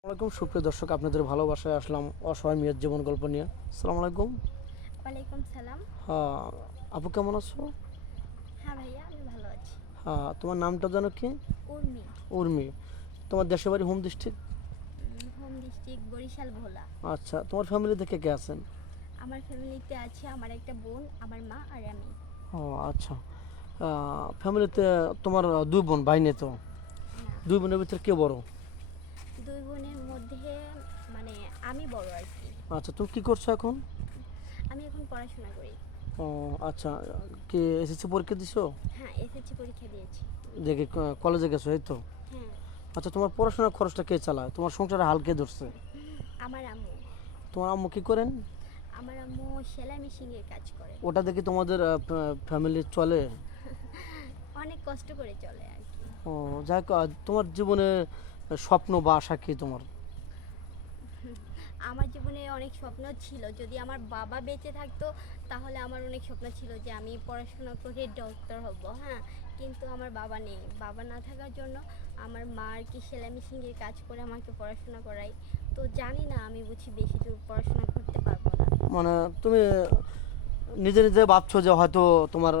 আসসালামাইকুম সুপ্রিয় দর্শক আপনাদের ভালোবাসায় আসলাম অসহায় মেয়ের জীবন গল্প নিয়ে। আসসালামু আলাইকুম। ওয়ালাইকুম সালাম। হ্যাঁ, আপু কেমন আছো? হ্যাঁ ভাইয়া আমি ভালো আছি। হ্যাঁ, তোমার নামটা জানো কি? উর্মি। উর্মি। তোমার দেশের বাড়ি home district home district Barishal Bhola. আচ্ছা তোমার ফ্যামিলি থেকে কে আছেন? আমার ফ্যামিলিতে আছে আমার একটা বোন আমার মা আর আমি। ও আচ্ছা। ফ্যামিলিতে তোমার দুই বোন ভাই নেই তো? দুই বোনের ভিতরে কে বড়? মধ্যে মানে আমি বড় আর কি। আচ্ছা তুমি কি করছ এখন? আমি এখন পড়াশোনা করি। ও আচ্ছা কি এসএসসি পরীক্ষা দিছো? হ্যাঁ এসএসসি পরীক্ষা দিয়েছি। দেখে কলেজে গেছো এই তো? হ্যাঁ। আচ্ছা তোমার পড়াশোনার খরচটা কে চালায়? তোমার সংসারে হাল কে ধরছে? আমার আম্মু। তোমার আম্মু কি করেন? আমার আম্মু সেলাই মেশিনের কাজ করে। ওটা দেখি তোমাদের ফ্যামিলি চলে? অনেক কষ্ট করে চলে আর কি। ও যাক তোমার জীবনে স্বপ্ন বা আশা কি তোমার? আমার জীবনে অনেক স্বপ্ন ছিল। যদি আমার বাবা বেঁচে থাকতো, তাহলে আমার অনেক স্বপ্ন ছিল যে আমি পড়াশোনা করে ডক্টর হব হ্যাঁ। কিন্তু আমার বাবা নেই। বাবা না থাকার জন্য আমার মা আর কি সেলাই মেশিনের কাজ করে আমাকে পড়াশোনা করাই তো জানি না আমি বুঝি বেশি দূর পড়াশোনা করতে পারব না। মানে তুমি নিজে নিজে ভাবছ যে হয়তো তোমার।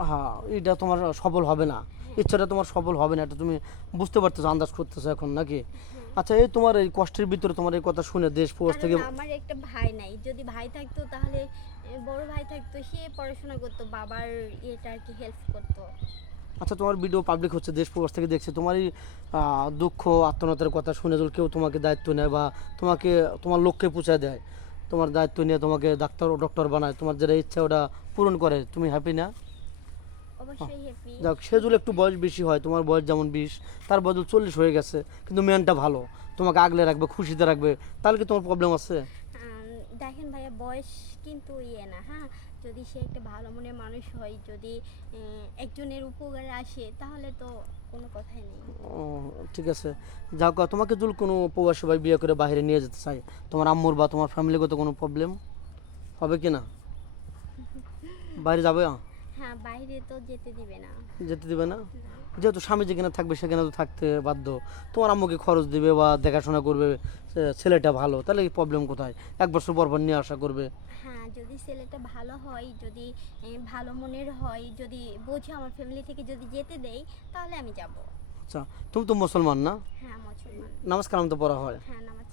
হ্যাঁ এটা তোমার সফল হবে না। ইচ্ছাটা তোমার সফল হবে না এটা তুমি বুঝতে পারতেছো আন্দাজ করতেছো এখন নাকি? আচ্ছা এই তোমার এই কষ্টের ভিতরে তোমার এই কথা শুনে দেশ প্রবাস থেকে আমার একটা ভাই নাই যদি ভাই থাকতো তাহলে বড় ভাই থাকতো সে পড়াশোনা করতো বাবার এটা আর কি হেল্প করতো। আচ্ছা তোমার ভিডিও পাবলিক হচ্ছে দেশ প্রবাস থেকে দেখছে তোমার এই আহ, দুঃখ আত্মনাতের কথা শুনে কেউ তোমাকে দায়িত্ব নেয় বা তোমাকে তোমার লক্ষ্যে পৌঁছায় দেয় তোমার দায়িত্ব নিয়ে তোমাকে ডাক্তার ও ডক্টর বানায়। তোমার যেটা ইচ্ছা ওটা পূরণ করে। তুমি হ্যাপি না? দেখ সেজুল যাক সে একটু বয়স বেশি হয় তোমার বয়স যেমন বিশ তার বদল চল্লিশ হয়ে গেছে। কিন্তু মেনটা ভালো। তোমাকে আগলে রাখবে খুশিতে রাখবে। তাহলে কি তোমার প্রবলেম আছে? দেখেন ভাইয়া বয়স কিন্তু ইয়ে না হ্যাঁ? যদি সে একটা ভালো মনের মানুষ হয় যদি একজনের উপকারে আসে তাহলে তো কোনো কথাই নেই। ও, ঠিক আছে। যাও তোমাকে যদি কোনো উপকার সবাই বিয়ে করে বাইরে নিয়ে যেতে চাই তোমার আম্মুর বা তোমার ফ্যামিলিগত কোনো প্রবলেম হবে কি না? বাইরে যাবে? হ্যাঁ বাইরে তো যেতে দিবে না। যেতে দিবে না। যেহেতু স্বামী যেখানে থাকবে সেখানে তো থাকতে বাধ্য। তোমার আম্মুকে খরচ দিবে বা দেখাশোনা করবে ছেলেটা ভালো তাহলে প্রবলেম কোথায়? এক বছর পর পর নিয়ে আসা করবে। হ্যাঁ যদি ছেলেটা ভালো হয় যদি ভালো মনের হয় যদি বোঝে আমার ফ্যামিলি থেকে যদি যেতে দেয় তাহলে আমি যাব। আচ্ছা তুমি তো মুসলমান না? হ্যাঁ মুসলমান। নামাজ কালাম তো পড়া হয়? হ্যাঁ নামাজ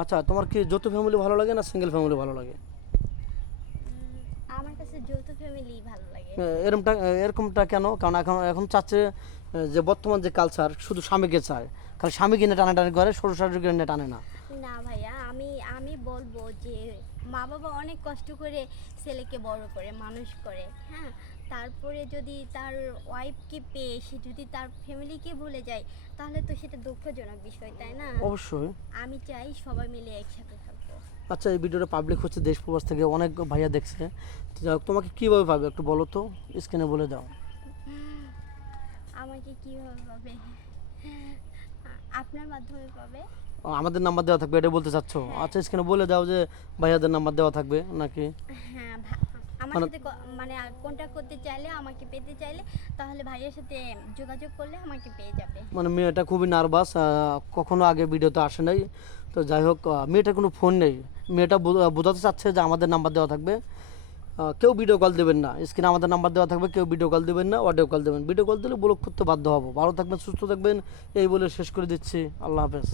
আচ্ছা তোমার কি যৌথ ফ্যামিলি ভালো লাগে না সিঙ্গেল ফ্যামিলি ভালো লাগে? আমার কাছে যৌথ ফ্যামিলি ভালো এরকমটা এরকমটা কেন? কারণ এখন এখন চাচ্ছে যে বর্তমান যে কালচার শুধু স্বামীকে চায়। খালি স্বামীকে নিয়ে টানাটানি করে, শ্বশুর শাশুড়ি কিনে টানে না। না ভাইয়া, আমি আমি বলব যে মা বাবা অনেক কষ্ট করে ছেলেকে বড় করে, মানুষ করে হ্যাঁ? তারপরে যদি তার ওয়াইফকে পেয়ে সে যদি তার ফ্যামিলিকে ভুলে যায় তাহলে তো সেটা দুঃখজনক বিষয় তাই না? অবশ্যই। আমি চাই সবাই মিলে একসাথে থাকব। আচ্ছা এই ভিডিওটা পাবলিক হচ্ছে দেশ প্রবাস থেকে অনেক ভাইয়া দেখছে। তোমাকে কীভাবে পাবে একটু বলো তো? স্ক্রিনে বলে দাও। আমাকে কীভাবে পাবে আপনার মাধ্যমে পাবে আমাদের নাম্বার দেওয়া থাকবে এটা বলতে চাচ্ছ? আচ্ছা স্ক্রিনে বলে দাও যে ভাইয়াদের নাম্বার দেওয়া থাকবে নাকি? হ্যাঁ আমার মানে- সাথে মানে কন্ট্যাক্ট করতে চাইলে, আমাকে পেতে চাইলে, তাহলে ভাইয়ের সাথে যোগাযোগ করলে আমাকে পেয়ে যাবে। মানে মেয়েটা খুবই নার্ভাস কখনো আগে ভিডিওতে আসে নাই। তো যাই হোক মেয়েটার কোনো ফোন নেই। মেয়েটা বোঝাতে চাচ্ছে যে আমাদের নাম্বার দেওয়া থাকবে। কেউ ভিডিও কল দেবেন না। স্ক্রিনে আমাদের নাম্বার দেওয়া থাকবে, কেউ ভিডিও কল দেবেন না অডিও কল দেবেন। ভিডিও কল দিলে ব্লক করতে বাধ্য হব। ভালো থাকবেন, সুস্থ থাকবেন। এই বলে শেষ করে দিচ্ছি। আল্লাহ হাফেজ।